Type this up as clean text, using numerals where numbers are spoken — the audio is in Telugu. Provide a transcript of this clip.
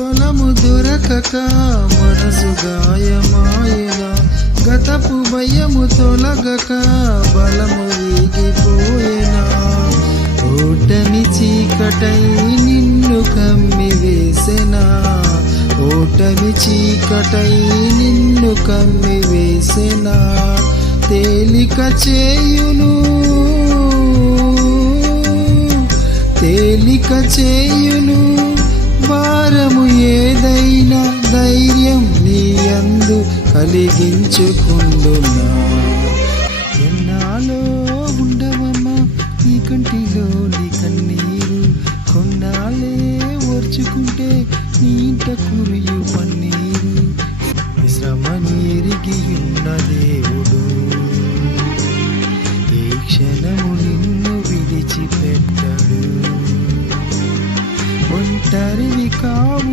ఫలము దొరకక మనసు గాయమాయనా, గతపు భయము తొలగక బలము వీగిపోయేనా. ఓటమి చీకటై నిన్ను కమ్మి వేసెనా, ఓటమి చీకటై నిన్ను కమ్మి వేసెనా. తేలిక చేయును, తేలిక చేయును భారము ఏదైనా, ధైర్యం నీ యందు కలిగించుకుందునా. ఎన్నాలో ఉండవమ్మా నీ కంటిలో నీ కన్నీరు, కొన్నాళ్ళే ఓర్చుకుంటే నీ ఇంట కురియు పన్నీరు. శ్రమని ఎరిగి ఉన్న దేవుడు ఏ క్షణము నిన్ను విడిచిపెట్టడు. ఒంటరివి కావు